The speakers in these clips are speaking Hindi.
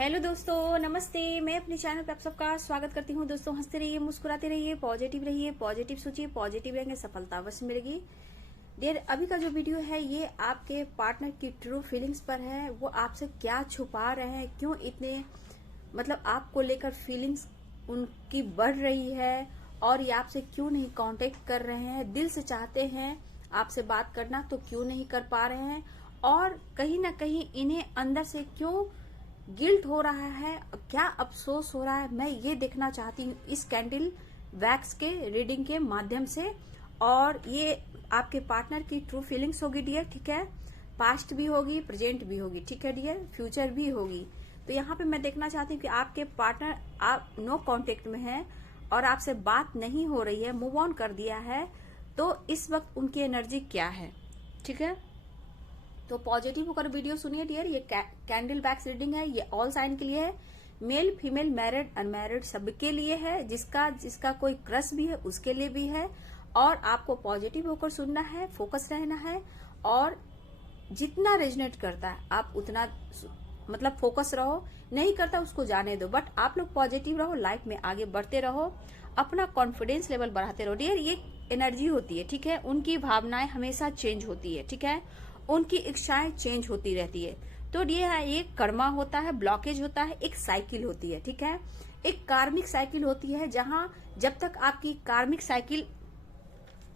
हेलो दोस्तों, नमस्ते। मैं अपने चैनल पे आप सबका स्वागत करती हूँ। दोस्तों, हंसते रहिए, मुस्कुराते रहिए, पॉजिटिव रहिए, पॉजिटिव सोचिए, पॉजिटिव रहेंगे, सफलता अवश्य मिलेगी। डियर, अभी का जो वीडियो है ये आपके पार्टनर की ट्रू फीलिंग्स पर है। वो आपसे क्या छुपा रहे हैं, क्यों इतने आपको लेकर फीलिंग्स उनकी बढ़ रही है, और ये आपसे क्यों नहीं कांटेक्ट कर रहे हैं। दिल से चाहते हैं आपसे बात करना तो क्यों नहीं कर पा रहे हैं, और कहीं ना कहीं इन्हें अंदर से क्यों गिल्ट हो रहा है, क्या अफसोस हो रहा है, मैं ये देखना चाहती हूँ इस कैंडल वैक्स के रीडिंग के माध्यम से। और ये आपके पार्टनर की ट्रू फीलिंग्स होगी डियर, ठीक है। पास्ट भी होगी, प्रेजेंट भी होगी, ठीक है डियर, फ्यूचर भी होगी। तो यहाँ पे मैं देखना चाहती हूँ कि आपके पार्टनर आप नो कांटेक्ट में है और आपसे बात नहीं हो रही है, मूव ऑन कर दिया है, तो इस वक्त उनकी एनर्जी क्या है, ठीक है। तो पॉजिटिव होकर वीडियो सुनिए डियर। ये कैंडल बैक्स रीडिंग है, ये ऑल साइन के लिए है, मेल फीमेल मैरिड अनमैरिड सबके लिए है, जिसका कोई क्रश भी है उसके लिए भी है। और आपको पॉजिटिव होकर सुनना है, फोकस रहना है, और जितना रेजोनेट करता है आप उतना फोकस रहो, नहीं करता उसको जाने दो, बट आप लोग पॉजिटिव रहो, लाइफ में आगे बढ़ते रहो, अपना कॉन्फिडेंस लेवल बढ़ाते रहो डियर। ये एनर्जी होती है, ठीक है। उनकी भावनाएं हमेशा चेंज होती है, ठीक है। उनकी इच्छाएं चेंज होती रहती है। तो ये कर्मा होता है, ब्लॉकेज होता है, एक साइकिल होती है, ठीक है। एक कार्मिक साइकिल होती है, जहां जब तक आपकी कार्मिक साइकिल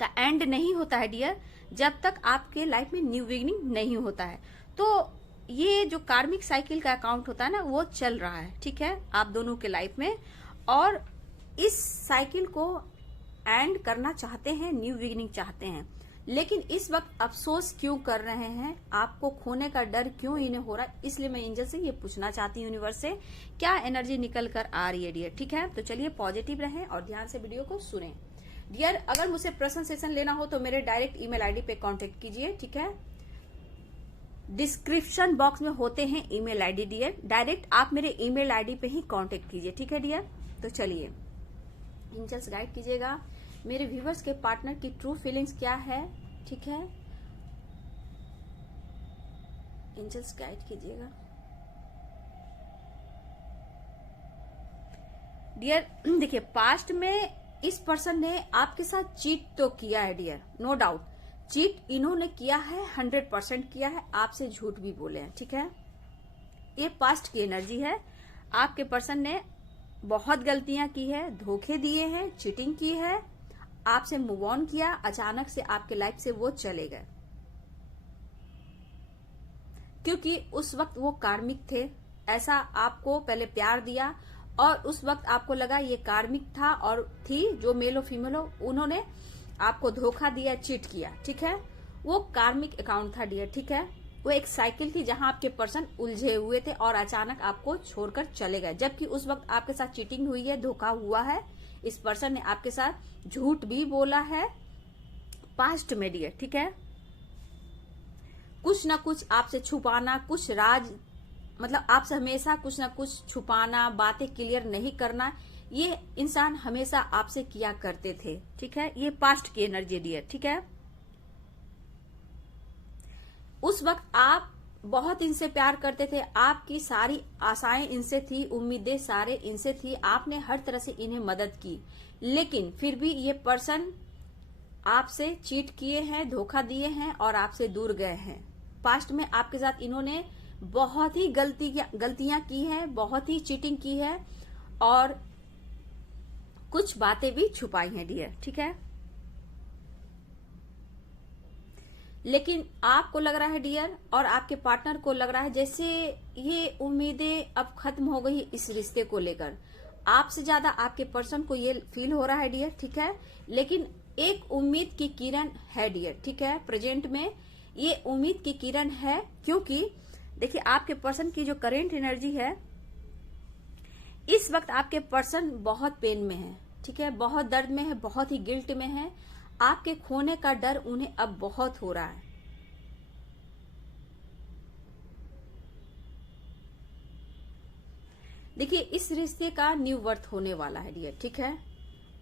का एंड नहीं होता है डियर, जब तक आपके लाइफ में न्यू बिगिनिंग नहीं होता है। तो ये जो कार्मिक साइकिल का अकाउंट होता है ना, वो चल रहा है, ठीक है, आप दोनों के लाइफ में। और इस साइकिल को एंड करना चाहते हैं, न्यू बिगिनिंग चाहते हैं, लेकिन इस वक्त अफसोस क्यों कर रहे हैं, आपको खोने का डर क्यों इन्हें हो रहा है। इसलिए मैं एंजल से ये पूछना चाहती हूँ, यूनिवर्स से क्या एनर्जी निकल कर आ रही है डियर, ठीक है। तो चलिए पॉजिटिव रहें और ध्यान से वीडियो को सुनें डियर। अगर मुझसे पर्सनल सेशन लेना हो तो मेरे डायरेक्ट ईमेल आईडी पे कांटेक्ट कीजिए, ठीक है। डिस्क्रिप्शन बॉक्स में होते हैं ईमेल आईडी डियर, डायरेक्ट आप मेरे ईमेल आईडी पे ही कांटेक्ट कीजिए, ठीक है डियर। तो चलिए एंजल्स गाइड कीजिएगा, मेरे व्यूवर्स के पार्टनर की ट्रू फीलिंग्स क्या है, ठीक है। एंजल्स गाइड कीजिएगा डियर। देखिए, पास्ट में इस पर्सन ने आपके साथ चीट तो किया है डियर, नो डाउट चीट इन्होंने किया है, 100% किया है, आपसे झूठ भी बोले हैं, ठीक है। ये पास्ट की एनर्जी है। आपके पर्सन ने बहुत गलतियां की है, धोखे दिए हैं, चीटिंग की है, आपसे मूव ऑन किया, अचानक से आपके लाइफ से वो चले गए, क्योंकि उस वक्त वो कार्मिक थे। ऐसा आपको पहले प्यार दिया और उस वक्त आपको लगा ये कार्मिक था, और थी जो मेल हो फीमेल हो, उन्होंने आपको धोखा दिया, चीट किया, ठीक है। वो कार्मिक अकाउंट था डियर, ठीक है। वो एक साइकिल थी जहां आपके पर्सन उलझे हुए थे और अचानक आपको छोड़कर चले गए, जबकि उस वक्त आपके साथ चीटिंग हुई है, धोखा हुआ है, इस पर्सन ने आपके साथ झूठ भी बोला है पास्ट में डियर, ठीक है। कुछ ना कुछ आपसे छुपाना, कुछ राज आपसे हमेशा कुछ ना कुछ छुपाना, बातें क्लियर नहीं करना, ये इंसान हमेशा आपसे किया करते थे, ठीक है। ये पास्ट की एनर्जी डियर, ठीक है। उस वक्त आप बहुत इनसे प्यार करते थे, आपकी सारी आशाएं इनसे थी, उम्मीदें सारे इनसे थी, आपने हर तरह से इन्हें मदद की, लेकिन फिर भी ये पर्सन आपसे चीट किए हैं, धोखा दिए हैं और आपसे दूर गए हैं। पास्ट में आपके साथ इन्होंने बहुत ही गलतियां की हैं, बहुत ही चीटिंग की है, और कुछ बातें भी छुपाई हैं डियर, ठीक है। लेकिन आपको लग रहा है डियर, और आपके पार्टनर को लग रहा है जैसे ये उम्मीदें अब खत्म हो गई इस रिश्ते को लेकर। आपसे ज्यादा आपके पर्सन को ये फील हो रहा है डियर, ठीक है। लेकिन एक उम्मीद की किरण है डियर, ठीक है। प्रेजेंट में ये उम्मीद की किरण है, क्योंकि देखिए आपके पर्सन की जो करेंट एनर्जी है, इस वक्त आपके पर्सन बहुत पेन में है, ठीक है, बहुत दर्द में है, बहुत ही गिल्ट में है। आपके खोने का डर उन्हें अब बहुत हो रहा है। देखिए, इस रिश्ते का न्यू बर्थ होने वाला है डियर, ठीक है।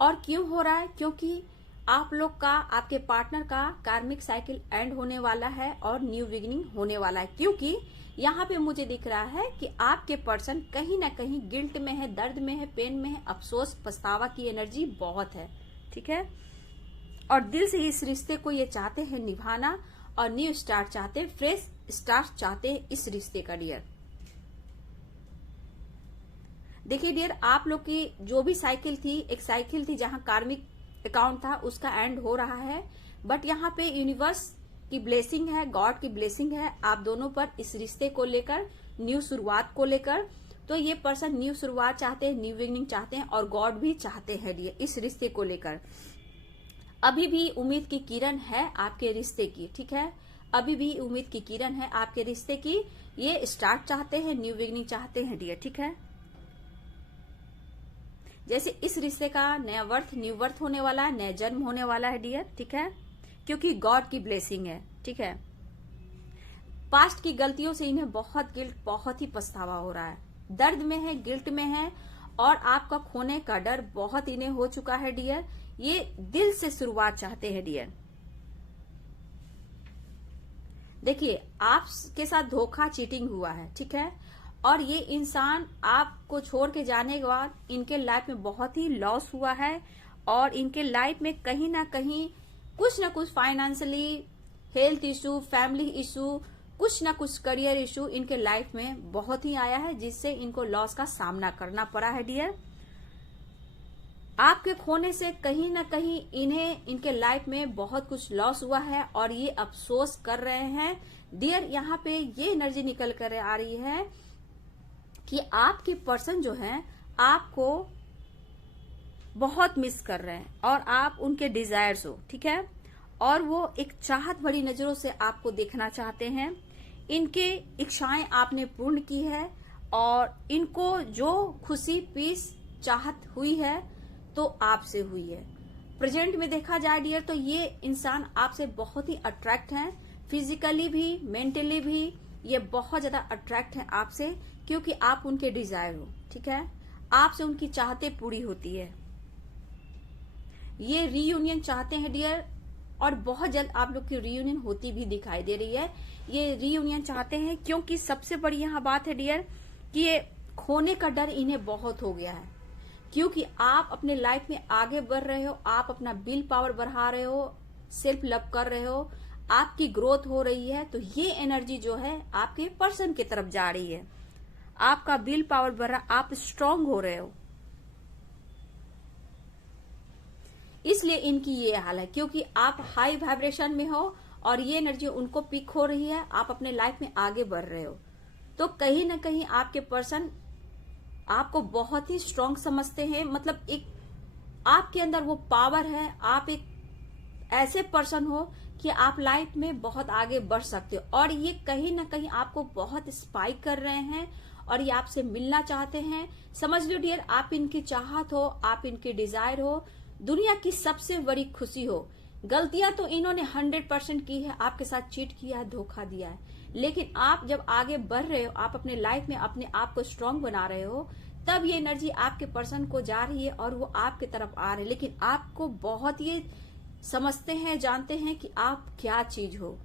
और क्यों हो रहा है, क्योंकि आप लोग का, आपके पार्टनर का कार्मिक साइकिल एंड होने वाला है और न्यू बिगिनिंग होने वाला है, क्योंकि यहाँ पे मुझे दिख रहा है कि आपके पर्सन कहीं ना कहीं गिल्ट में है, दर्द में है, पेन में है, अफसोस पछतावा की एनर्जी बहुत है। ठीक है, और दिल से इस रिश्ते को ये चाहते हैं निभाना और न्यू स्टार्ट चाहते हैं, फ्रेश स्टार्ट चाहते हैं इस रिश्ते का डियर। देखिए डियर, आप लोग की जो भी साइकिल थी, एक साइकिल थी जहां कार्मिक अकाउंट था, उसका एंड हो रहा है, बट यहाँ पे यूनिवर्स की ब्लेसिंग है, गॉड की ब्लेसिंग है आप दोनों पर इस रिश्ते को लेकर, न्यू शुरुआत को लेकर। तो ये पर्सन न्यू शुरुआत चाहते हैं, न्यू बिगिनिंग चाहते हैं और गॉड भी चाहते हैं डियर इस रिश्ते को लेकर। अभी भी उम्मीद की किरण है आपके रिश्ते की। ठीक है, अभी भी उम्मीद की किरण है आपके रिश्ते की। ये स्टार्ट चाहते हैं, न्यू बिगिनिंग चाहते हैं डियर। ठीक है, जैसे इस रिश्ते का नया वर्थ, न्यू वर्थ होने वाला है, नया जन्म होने वाला है डियर। ठीक है, क्योंकि गॉड की ब्लेसिंग है। ठीक है, पास्ट की गलतियों से इन्हें बहुत गिल्ट, बहुत ही पछतावा हो रहा है, दर्द में है, गिल्ट में है और आपका खोने का डर बहुत इन्हें हो चुका है डियर। ये दिल से शुरुआत चाहते हैं डियर। देखिए, आपके साथ धोखा, चीटिंग हुआ है। ठीक है, और ये इंसान आपको छोड़ के जाने के बाद इनके लाइफ में बहुत ही लॉस हुआ है और इनके लाइफ में कहीं ना कहीं कुछ ना कुछ financially, health issue, family issue, कुछ ना कुछ करियर इशू इनके लाइफ में बहुत ही आया है, जिससे इनको लॉस का सामना करना पड़ा है डियर। आपके खोने से कहीं ना कहीं इन्हें, इनके लाइफ में बहुत कुछ लॉस हुआ है और ये अफसोस कर रहे हैं डियर। यहाँ पे ये एनर्जी निकल कर आ रही है कि आपके पर्सन जो है आपको बहुत मिस कर रहे हैं और आप उनके डिजायर्स हो। ठीक है, और वो एक चाहत भरी नजरों से आपको देखना चाहते हैं। इनके इच्छाएं आपने पूर्ण की है और इनको जो खुशी, पीस, चाहत हुई है तो आपसे हुई है। प्रेजेंट में देखा जाए डियर तो ये इंसान आपसे बहुत ही अट्रैक्ट हैं, फिजिकली भी, मेंटली भी ये बहुत ज्यादा अट्रैक्ट हैं आपसे, क्योंकि आप उनके डिजायर हो। ठीक है, आपसे उनकी चाहतें पूरी होती है। ये रीयूनियन चाहते हैं डियर और बहुत जल्द आप लोग की रीयूनियन होती भी दिखाई दे रही है। ये रीयूनियन चाहते हैं क्योंकि सबसे बड़ी यहाँ बात है डियर कि ये खोने का डर इन्हें बहुत हो गया है, क्योंकि आप अपने लाइफ में आगे बढ़ रहे हो, आप अपना विल पावर बढ़ा रहे हो, सेल्फ लव कर रहे हो, आपकी ग्रोथ हो रही है। तो ये एनर्जी जो है आपके पर्सन की तरफ जा रही है, आपका विल पावर बढ़ रहा, आप स्ट्रांग हो रहे हो, इसलिए इनकी ये हाल है, क्योंकि आप हाई वाइब्रेशन में हो और ये एनर्जी उनको पिक हो रही है, आप अपने लाइफ में आगे बढ़ रहे हो। तो कहीं ना कहीं आपके पर्सन आपको बहुत ही स्ट्रांग समझते हैं, मतलब एक आपके अंदर वो पावर है, आप एक ऐसे पर्सन हो कि आप लाइफ में बहुत आगे बढ़ सकते हो और ये कहीं ना कहीं आपको बहुत स्पाइक कर रहे हैं और ये आपसे मिलना चाहते हैं। समझ लो डियर, आप इनकी चाहत हो, आप इनकी डिजायर हो, दुनिया की सबसे बड़ी खुशी हो। गलतियां तो इन्होंने 100% की है, आपके साथ चीट किया है, धोखा दिया है, लेकिन आप जब आगे बढ़ रहे हो, आप अपने लाइफ में अपने आप को स्ट्रांग बना रहे हो, तब ये एनर्जी आपके पर्सन को जा रही है और वो आपके तरफ आ रहे हैं। लेकिन आपको बहुत ये समझते हैं, जानते हैं कि आप क्या चीज हो।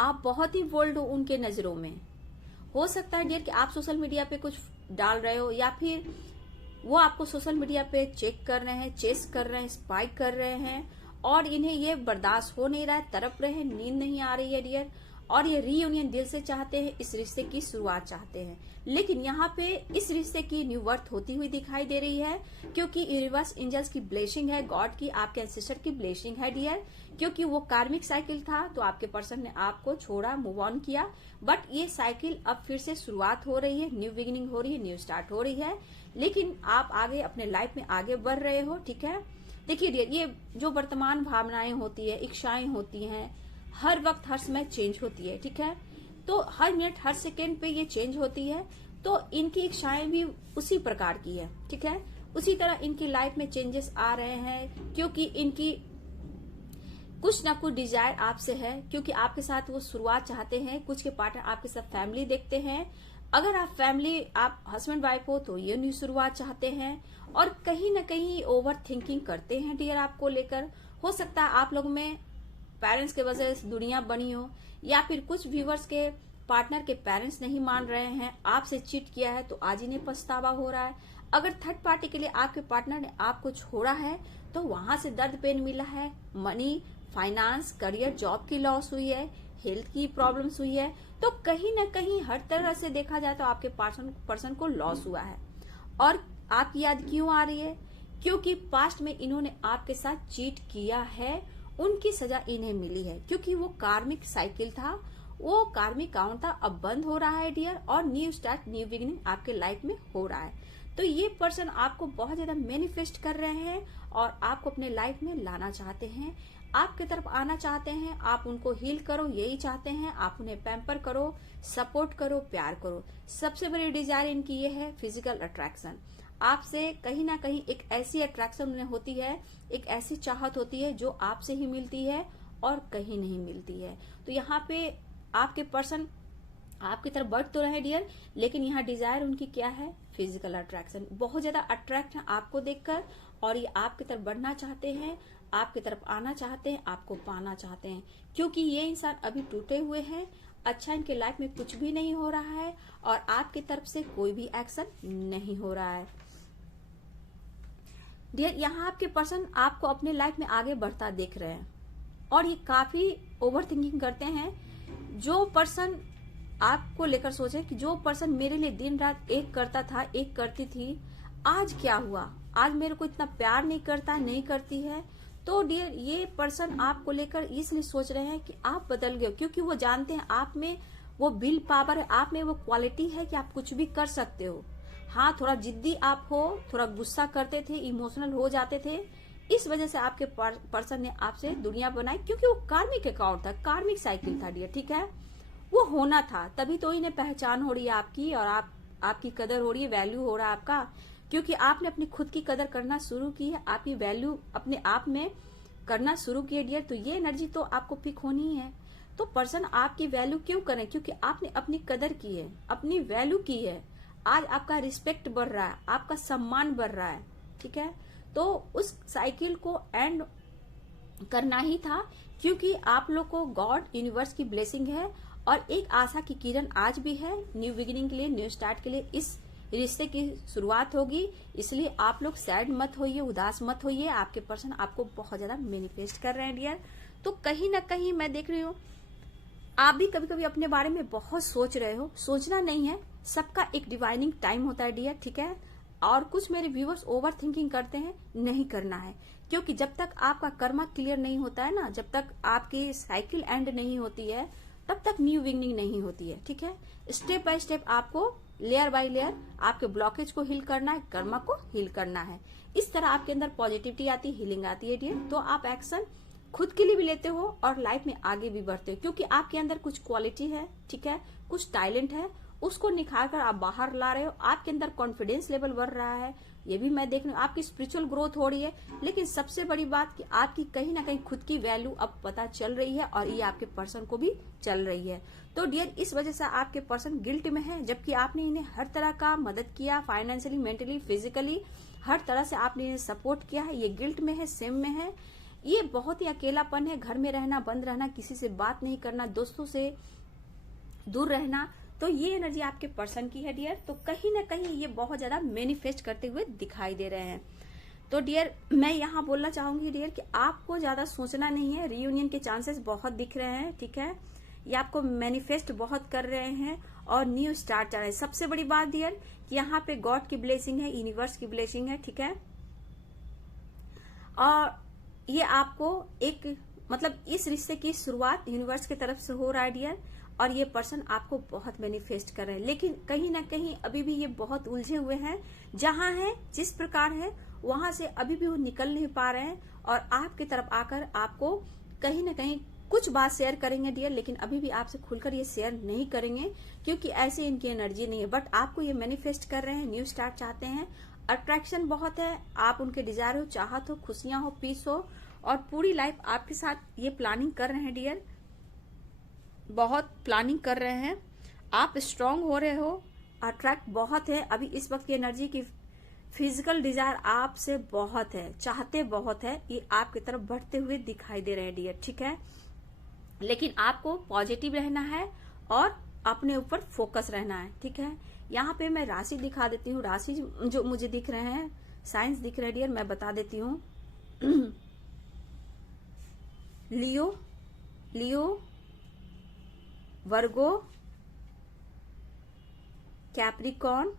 आप बहुत ही बोल्ड हो उनके नजरों में। हो सकता है डियर कि आप सोशल मीडिया पे कुछ डाल रहे हो या फिर वो आपको सोशल मीडिया पे चेक कर रहे हैं, चेस कर रहे हैं, स्पाइक कर रहे हैं और इन्हें ये बर्दाश्त हो नहीं रहा है, तड़प रहे हैं, नींद नहीं आ रही है डियर, और ये रीयूनियन दिल से चाहते हैं, इस रिश्ते की शुरुआत चाहते हैं। लेकिन यहाँ पे इस रिश्ते की न्यू बर्थ होती हुई दिखाई दे रही है, क्योंकि यूनिवर्स एंजल्स की ब्लेसिंग है, गॉड की, आपके एंसेस्टर की ब्लेसिंग है डियर। क्योंकि वो कार्मिक साइकिल था तो आपके पर्सन ने आपको छोड़ा, मूव ऑन किया, बट ये साइकिल अब फिर से शुरुआत हो रही है, न्यू बिगिनिंग हो रही है, न्यू स्टार्ट हो रही है। लेकिन आप आगे अपने लाइफ में आगे बढ़ रहे हो। ठीक है, देखिए डियर, ये जो वर्तमान भावनाएं होती है, इच्छाएं होती हैं, हर वक्त हर समय चेंज होती है। ठीक है, तो हर मिनट हर सेकेंड पे ये चेंज होती है, तो इनकी इच्छाएं भी उसी प्रकार की है। ठीक है, उसी तरह इनकी लाइफ में चेंजेस आ रहे हैं, क्योंकि इनकी कुछ ना कुछ डिजायर आपसे है, क्योंकि आपके साथ वो शुरुआत चाहते हैं। कुछ के पार्टनर आपके साथ फैमिली देखते हैं, अगर आप फैमिली, आप हस्बैंड वाइफ हो तो ये न्यू शुरुआत चाहते हैं और कहीं ना कहीं ओवर थिंकिंग करते हैं डियर आपको लेकर। हो सकता है आप लोग में पेरेंट्स के वजह से दुनिया बनी हो, या फिर कुछ व्यूवर्स के पार्टनर के पेरेंट्स नहीं मान रहे हैं, आपसे चीट किया है तो आज इन्हें पछतावा हो रहा है। अगर थर्ड पार्टी के लिए आपके पार्टनर ने आपको छोड़ा है तो वहां से दर्द पेन मिला है, मनी, फाइनेंस, करियर, जॉब की लॉस हुई है, हेल्थ की प्रॉब्लम्स हुई है, तो कहीं ना कहीं हर तरह से देखा जाए तो आपके पर्सन को लॉस हुआ है। और आपकी याद क्यों आ रही है? क्योंकि पास्ट में इन्होंने आपके साथ चीट किया है, उनकी सजा इन्हें मिली है, क्योंकि वो कार्मिक साइकिल था, वो कार्मिक काउंट था, अब बंद हो रहा है डियर, और न्यू स्टार्ट, न्यू बिगिनिंग आपके लाइफ में हो रहा है। तो ये पर्सन आपको बहुत ज्यादा मैनिफेस्ट कर रहे हैं और आपको अपने लाइफ में लाना चाहते हैं, आपकी तरफ आना चाहते हैं, आप उनको हील करो यही चाहते हैं, आप उन्हें पैम्पर करो, सपोर्ट करो, प्यार करो। सबसे बड़ी डिजायर इनकी ये है फिजिकल अट्रैक्शन। आपसे कहीं ना कहीं एक ऐसी अट्रैक्शन उन्हें होती है, एक ऐसी चाहत होती है जो आपसे ही मिलती है और कहीं नहीं मिलती है। तो यहाँ पे आपके पर्सन आपकी तरफ बढ़ तो रहे डियर, लेकिन यहाँ डिजायर उनकी क्या है? Physical attraction. बहुत ज्यादा अट्रैक्ट है आपको देखकर और ये आपकी तरफ बढ़ना चाहते हैं, आपकी तरफ आना चाहते हैं, आपको पाना चाहते हैं, क्योंकि ये इंसान अभी टूटे हुए हैं, अच्छा इनके लाइफ में कुछ भी नहीं हो रहा है और आपकी तरफ से कोई भी एक्शन नहीं हो रहा है डियर। यहाँ आपके पर्सन आपको अपने लाइफ में आगे बढ़ता देख रहे हैं और ये काफी ओवर थिंकिंग करते हैं। जो पर्सन आपको लेकर सोचे कि जो पर्सन मेरे लिए दिन रात एक करता था, एक करती थी, आज क्या हुआ? आज मेरे को इतना प्यार नहीं करता, नहीं करती है। तो डियर ये पर्सन आपको लेकर इसलिए सोच रहे हैं कि आप बदल गए, क्योंकि वो जानते हैं आप में वो विल पावर है, आप में वो क्वालिटी है कि आप कुछ भी कर सकते हो। हाँ, थोड़ा जिद्दी आप हो, थोड़ा गुस्सा करते थे, इमोशनल हो जाते थे, इस वजह से आपके पर्सन ने आपसे दुनिया बनाई, क्योंकि वो कार्मिक अकाउंट था, कार्मिक साइकिल था डियर, ठीक है। वो होना था, तभी तो इन्हें पहचान हो रही है आपकी और आपकी कदर हो रही है, वैल्यू हो रहा है आपका, क्योंकि आपने अपनी खुद की कदर करना शुरू की है, आपकी वैल्यू अपने आप में करना शुरू की है डियर। तो ये एनर्जी तो आपको पिक होनी ही है। तो पर्सन आपकी वैल्यू क्यों करें? क्योंकि आपने अपनी कदर की है, अपनी वैल्यू की है। आज आपका रिस्पेक्ट बढ़ रहा है, आपका सम्मान बढ़ रहा है, ठीक है। तो उस साइकिल को एंड करना ही था, क्योंकि आप लोग को गॉड यूनिवर्स की ब्लेसिंग है और एक आशा की किरण आज भी है। न्यू बिगिनिंग के लिए, न्यू स्टार्ट के लिए इस रिश्ते की शुरुआत होगी, इसलिए आप लोग सैड मत होइए, उदास मत होइए। आपके पर्सन आपको बहुत ज्यादा मैनिफेस्ट कर रहे हैं डियर। तो कहीं ना कहीं मैं देख रही हूँ आप भी कभी कभी अपने बारे में बहुत सोच रहे हो। सोचना नहीं है, सबका एक डिवाइनिंग टाइम होता है डियर, ठीक है। और कुछ मेरे व्यूअर्स ओवर थिंकिंग करते हैं, नहीं करना है, क्योंकि जब तक आपका कर्मा क्लियर नहीं होता है ना, जब तक आपकी साइकिल एंड नहीं होती है, तब तक न्यू बिगिनिंग नहीं होती है, ठीक है। स्टेप बाय स्टेप आपको लेयर बाय लेयर आपके ब्लॉकेज को हील करना है, कर्मा को हील करना है। इस तरह आपके अंदर पॉजिटिविटी आती है, हीलिंग आती है डियर। तो आप एक्शन खुद के लिए भी लेते हो और लाइफ में आगे भी बढ़ते हो, क्योंकि आपके अंदर कुछ क्वालिटी है, ठीक है, कुछ टैलेंट है, उसको निखार कर आप बाहर ला रहे हो। आपके अंदर कॉन्फिडेंस लेवल बढ़ रहा है, ये भी मैं देख रही हूँ। आपकी स्पिरिचुअल ग्रोथ हो रही है, लेकिन सबसे बड़ी बात कि आपकी कहीं ना कहीं खुद की वैल्यू अब पता चल रही है और ये आपके पर्सन को भी चल रही है। तो डियर इस वजह से आपके पर्सन गिल्ट में है, जबकि आपने इन्हें हर तरह का मदद किया, फाइनेंशियली, मेंटली, फिजिकली, हर तरह से आपने इन्हें सपोर्ट किया है। ये गिल्ट में है, सेम में है, ये बहुत ही अकेलापन है, घर में रहना, बंद रहना, किसी से बात नहीं करना, दोस्तों से दूर रहना। तो ये एनर्जी आपके पर्सन की है डियर। तो कहीं ना कहीं ये बहुत ज्यादा मैनिफेस्ट करते हुए दिखाई दे रहे हैं। तो डियर मैं यहाँ बोलना चाहूंगी डियर कि आपको ज्यादा सोचना नहीं है, रियूनियन के चांसेस बहुत दिख रहे हैं, ठीक है। ये आपको मैनिफेस्ट बहुत कर रहे हैं और न्यू स्टार्ट चाह रहे हैं। सबसे बड़ी बात डियर कि यहाँ पे गॉड की ब्लेसिंग है, यूनिवर्स की ब्लेसिंग है, ठीक है। और ये आपको एक मतलब इस रिश्ते की शुरुआत यूनिवर्स की तरफ से हो रहा है डियर। और ये पर्सन आपको बहुत मैनिफेस्ट कर रहे हैं, लेकिन कहीं ना कहीं अभी भी ये बहुत उलझे हुए हैं। जहां है, जिस प्रकार है, वहां से अभी भी वो निकल नहीं पा रहे हैं और आपकी तरफ आकर आपको कहीं ना कहीं कुछ बात शेयर करेंगे डियर, लेकिन अभी भी आपसे खुलकर ये शेयर नहीं करेंगे, क्योंकि ऐसे इनकी एनर्जी नहीं है। बट आपको ये मैनिफेस्ट कर रहे हैं, न्यू स्टार्ट चाहते हैं, अट्रैक्शन बहुत है, आप उनके डिजायर हो, चाहत हो, खुशियां हो, पीस हो, और पूरी लाइफ आपके साथ ये प्लानिंग कर रहे हैं डियर, बहुत प्लानिंग कर रहे हैं। आप स्ट्रांग हो रहे हो, अट्रैक्ट बहुत है। अभी इस वक्त की एनर्जी की फिजिकल डिजायर आपसे बहुत है, चाहते बहुत है, ये आपकी तरफ बढ़ते हुए दिखाई दे रहे हैं डियर, ठीक है। लेकिन आपको पॉजिटिव रहना है और अपने ऊपर फोकस रहना है, ठीक है। यहाँ पे मैं राशि दिखा देती हूँ, राशि जो मुझे दिख रहे हैं, साइंस दिख रहे हैं डियर, मैं बता देती हूँ। लियो, वर्गो, कैप्रिकॉर्न,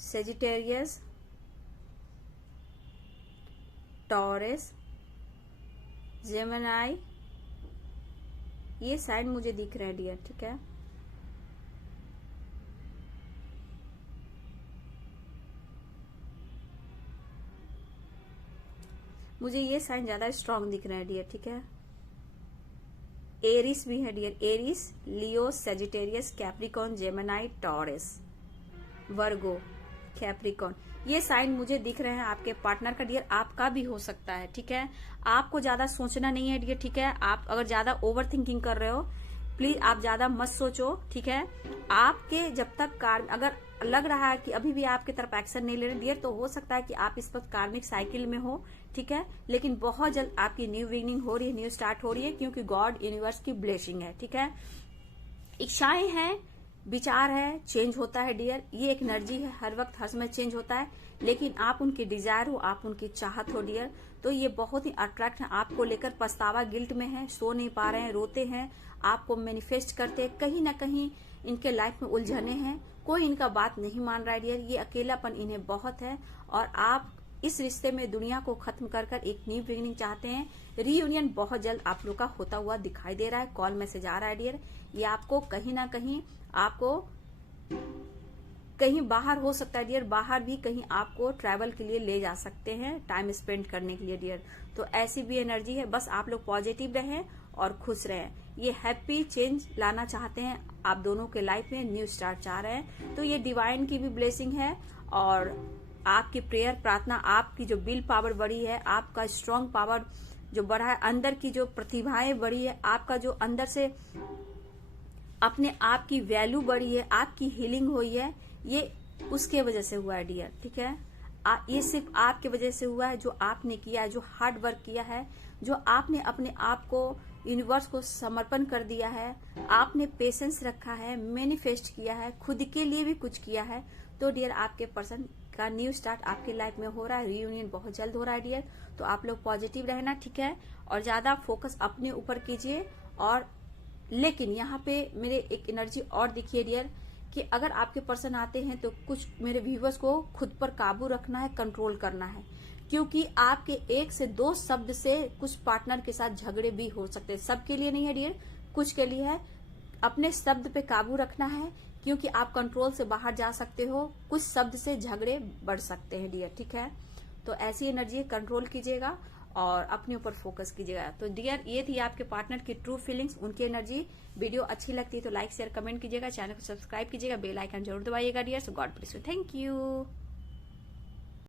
सेजिटेरियस, टॉरस, जेमिनी, ये साइन मुझे दिख रहे हैं डियर, ठीक है। मुझे ये साइन ज्यादा स्ट्रांग दिख रहे हैं डियर, ठीक है। एरिस भी है डियर, एरिस, लियो, सेजिटेरियस, कैप्रिकॉर्न, जेमिनी, टॉरस, वर्गो, कैप्रिकॉर्न, ये साइन मुझे दिख रहे हैं आपके पार्टनर का डियर। आपका भी हो सकता है, ठीक है। आपको ज्यादा सोचना नहीं है डियर, ठीक है। आप अगर ज्यादा ओवर थिंकिंग कर रहे हो, प्लीज आप ज्यादा मत सोचो, ठीक है। आपके जब तक अगर लग रहा है कि अभी भी आपकी तरफ एक्शन नहीं ले रहे डियर, तो हो सकता है कि आप इस वक्त कार्मिक साइकिल में हो, ठीक है। लेकिन बहुत जल्द आपकी न्यू बिगिनिंग हो रही है, न्यू स्टार्ट हो रही है, क्योंकि गॉड यूनिवर्स की ब्लेसिंग है, ठीक है। इच्छाएं हैं, विचार है, चेंज होता है डियर, ये एक एनर्जी है, हर वक्त हर समय चेंज होता है। लेकिन आप उनकी डिजायर हो, आप उनकी चाहत हो डियर, तो ये बहुत ही अट्रैक्ट है आपको लेकर। पछतावा, गिल्ट में है, सो नहीं पा रहे हैं, रोते हैं, आपको मैनिफेस्ट करते हैं, कहीं ना कहीं इनके लाइफ में उलझने हैं, कोई इनका बात नहीं मान रहा है डियर, ये अकेलापन इन्हें बहुत है। और आप इस रिश्ते में दुनिया को खत्म कर कर एक न्यू बिगिनिंग चाहते हैं। रीयूनियन बहुत जल्द आप लोग का होता हुआ दिखाई दे रहा है, कॉल मैसेज आ रहा है डियर। ये आपको कहीं ना कहीं, आपको कहीं बाहर हो सकता है डियर, बाहर भी कहीं आपको ट्रैवल के लिए ले जा सकते हैं, टाइम स्पेंड करने के लिए डियर। तो ऐसी भी एनर्जी है, बस आप लोग पॉजिटिव रहें और खुश रहें। ये हैप्पी चेंज लाना चाहते हैं आप दोनों के लाइफ में, न्यू स्टार्ट चाह रहे हैं, तो ये डिवाइन की भी ब्लेसिंग है। और आपकी प्रेयर, प्रार्थना, आपकी जो विल पावर बढ़ी है, आपका स्ट्रांग पावर जो बढ़ा है, अंदर की जो प्रतिभाएं बढ़ी है, आपका जो अंदर से अपने आप की वैल्यू बढ़ी है, आपकी हीलिंग हुई है, ये उसके वजह से हुआ है डियर, ठीक है। ये सिर्फ आपके वजह से हुआ है, जो आपने किया है, जो हार्ड वर्क किया है, जो आपने अपने आप को यूनिवर्स को समर्पण कर दिया है, आपने पेशेंस रखा है, मैनिफेस्ट किया है, खुद के लिए भी कुछ किया है। तो डियर आपके पर्सन का न्यू स्टार्ट आपके लाइफ में हो रहा है, रीयूनियन बहुत जल्द हो रहा है डियर। तो आप लोग पॉजिटिव रहना, ठीक है, और ज्यादा फोकस अपने ऊपर कीजिए। और लेकिन यहाँ पे मेरे एक एनर्जी और दिखिए डियर, कि अगर आपके पर्सन आते हैं तो कुछ मेरे व्यूवर्स को खुद पर काबू रखना है, कंट्रोल करना है, क्योंकि आपके एक से दो शब्द से कुछ पार्टनर के साथ झगड़े भी हो सकते हैं। सबके लिए नहीं है डियर, कुछ के लिए है। अपने शब्द पे काबू रखना है, क्योंकि आप कंट्रोल से बाहर जा सकते हो, कुछ शब्द से झगड़े बढ़ सकते हैं डियर, ठीक है। तो ऐसी एनर्जी कंट्रोल कीजिएगा और अपने ऊपर फोकस कीजिएगा। तो डियर ये थी आपके पार्टनर की ट्रू फीलिंग्स, उनकी एनर्जी। वीडियो अच्छी लगती है तो लाइक शेयर कमेंट कीजिएगा, चैनल को सब्सक्राइब कीजिएगा, बेल आइकन जरूर दबाइएगा dear. So God bless you, thank you.